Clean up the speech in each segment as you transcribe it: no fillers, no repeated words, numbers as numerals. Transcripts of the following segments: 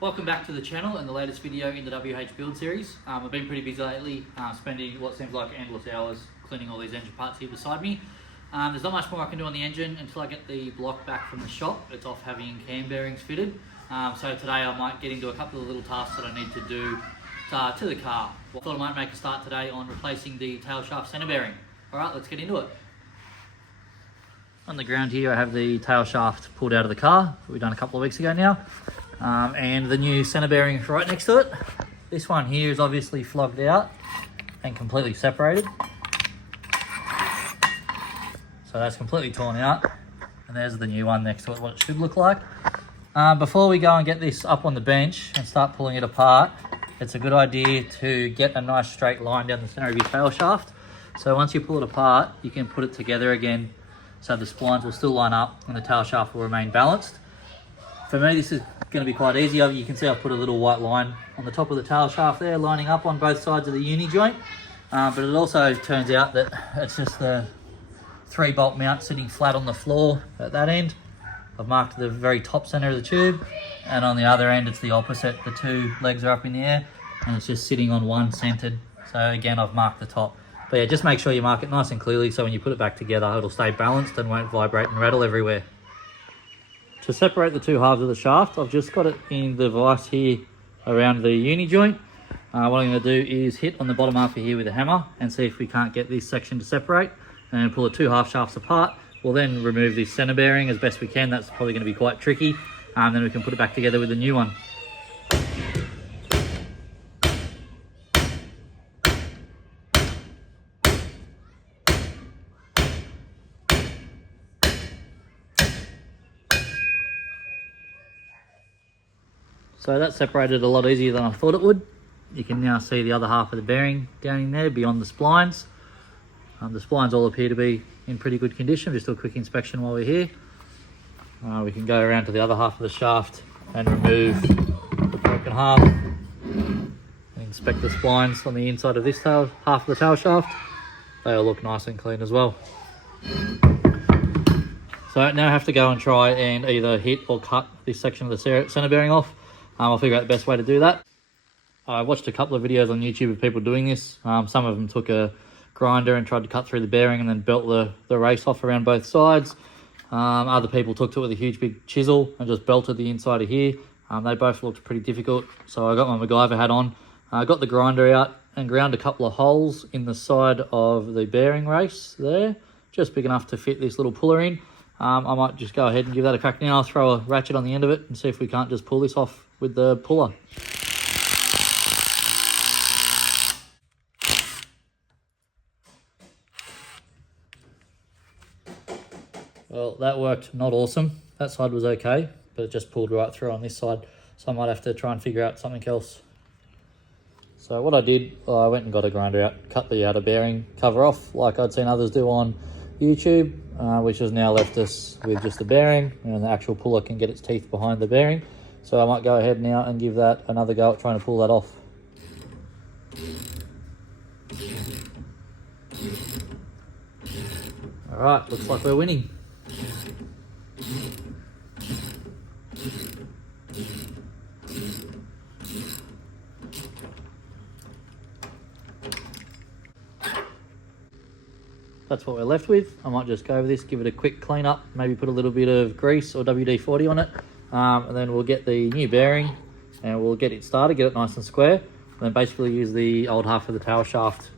Welcome back to the channel and the latest video in the WH build series. I've been pretty busy lately, spending what seems like endless hours cleaning all these engine parts here beside me. There's not much more I can do on the engine until I get the block back from the shop. It's off having cam bearings fitted. So today I might get into a couple of little tasks that I need to do to the car. I thought I might make a start today on replacing the tail shaft center bearing. Alright, let's get into it. On the ground here I have the tail shaft pulled out of the car, we've done a couple of weeks ago now. And the new center bearing right next to it. This one here is obviously flogged out and completely separated. So that's completely torn out. And there's the new one next to it, what it should look like. Before we go and get this up on the bench and start pulling it apart, it's a good idea to get a nice straight line down the center of your tail shaft. So once you pull it apart, you can put it together again so the splines will still line up and the tail shaft will remain balanced. For me, this is going to be quite easy. You can see I've put a little white line on the top of the tail shaft there, lining up on both sides of the uni joint. But it also turns out that it's just the 3-bolt mount sitting flat on the floor at that end. I've marked the very top center of the tube, and on the other end it's the opposite. The two legs are up in the air and it's just sitting on one centered. So again, I've marked the top. But yeah, just make sure you mark it nice and clearly so when you put it back together it'll stay balanced and won't vibrate and rattle everywhere. To separate the two halves of the shaft, I've just got it in the vise here around the uni joint. What I'm going to do is hit on the bottom half of here with a hammer and see if we can't get this section to separate, and pull the two half shafts apart. We'll then remove this center bearing as best we can. That's probably going to be quite tricky. Then we can put it back together with the new one. So that separated a lot easier than I thought it would. You can now see the other half of the bearing down in there beyond the splines. The splines all appear to be in pretty good condition. Just do a quick inspection while we're here. We can go around to the other half of the shaft and remove the broken half. And inspect the splines on the inside of this half of the tail shaft. They all look nice and clean as well. So now I have to go and try and either hit or cut this section of the center bearing off. I'll figure out the best way to do that. I watched a couple of videos on YouTube of people doing this. Some of them took a grinder and tried to cut through the bearing and then belt the race off around both sides. Other people took to it with a huge big chisel and just belted the inside of here. They both looked pretty difficult, so I got my MacGyver hat on. I got the grinder out and ground a couple of holes in the side of the bearing race there, just big enough to fit this little puller in. I might just go ahead and give that a crack now. I'll throw a ratchet on the end of it and see if we can't just pull this off with the puller. Well, that worked not awesome. That side was okay, but it just pulled right through on this side. So I might have to try and figure out something else. So what I did, I went and got a grinder out, cut the outer bearing cover off like I'd seen others do on YouTube, which has now left us with just the bearing, and the actual puller can get its teeth behind the bearing. So I might go ahead now and give that another go at trying to pull that off. Alright, looks like we're winning. That's what we're left with. I might just go over this, give it a quick clean up, maybe put a little bit of grease or WD-40 on it, and then we'll get the new bearing and we'll get it started, get it nice and square, and then basically use the old half of the tail shaft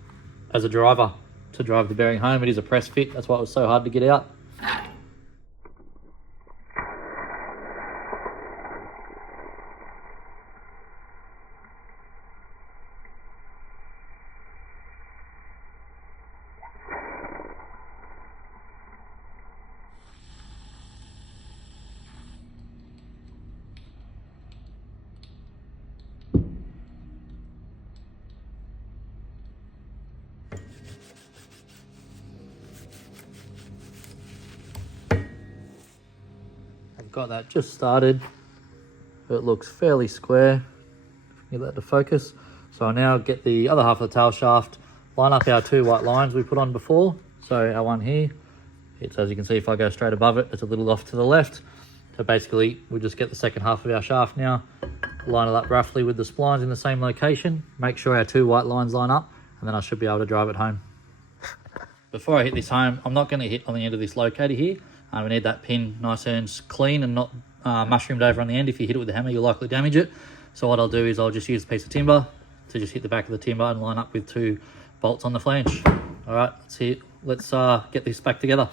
as a driver to drive the bearing home. It is a press fit, that's why it was so hard to get out. Got that just started. It looks fairly square. Get that to focus. So I now get the other half of the tail shaft, line up our two white lines we put on before. So our one here, it's, as you can see, if I go straight above it, it's a little off to the left. So basically we'll just get the second half of our shaft now line it up roughly with the splines in the same location, make sure our 2 white lines line up, and then I should be able to drive it home. Before I hit this home, I'm not going to hit on the end of this locator here. We need that pin nice and clean and not mushroomed over on the end. If you hit it with the hammer, you'll likely damage it. So what I'll do is I'll just use a piece of timber to just hit the back of the timber and line up with 2 bolts on the flange. All right, let's get this back together.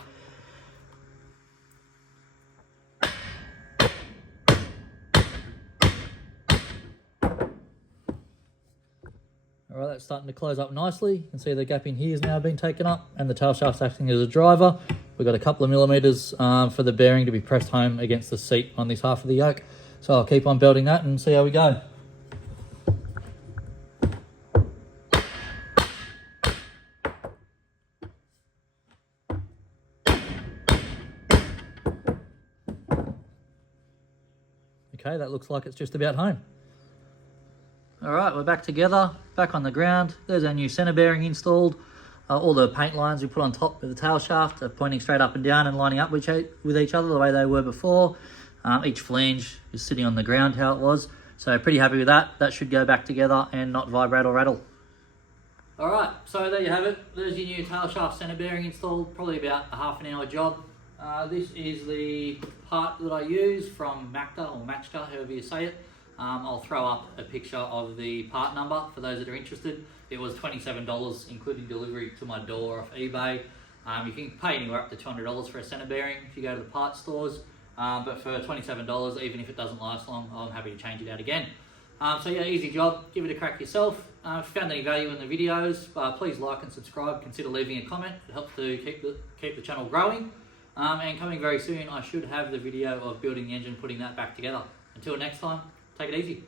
All right, that's starting to close up nicely. You can see the gap in here has now been taken up and the tail shaft's acting as a driver. We've got a couple of millimeters for the bearing to be pressed home against the seat on this half of the yoke. So I'll keep on building that and see how we go. Okay, that looks like it's just about home. All right, we're back together, back on the ground. There's our new centre bearing installed. All the paint lines we put on top of the tail shaft are pointing straight up and down and lining up with each other the way they were before. Each flange is sitting on the ground how it was. So pretty happy with that. That should go back together and not vibrate or rattle. All right, so there you have it. There's your new tail shaft centre bearing installed, probably about a half an hour job. This is the part that I use from Macta or Matchta, however you say it. I'll throw up a picture of the part number for those that are interested. It was $27, including delivery to my door off eBay. You can pay anywhere up to $200 for a centre bearing if you go to the parts stores. But for $27, even if it doesn't last long, I'm happy to change it out again. So yeah, easy job. Give it a crack yourself. If you found any value in the videos, please like and subscribe. Consider leaving a comment. It helps to keep the channel growing. And coming very soon, I should have the video of building the engine, putting that back together. Until next time, take it easy.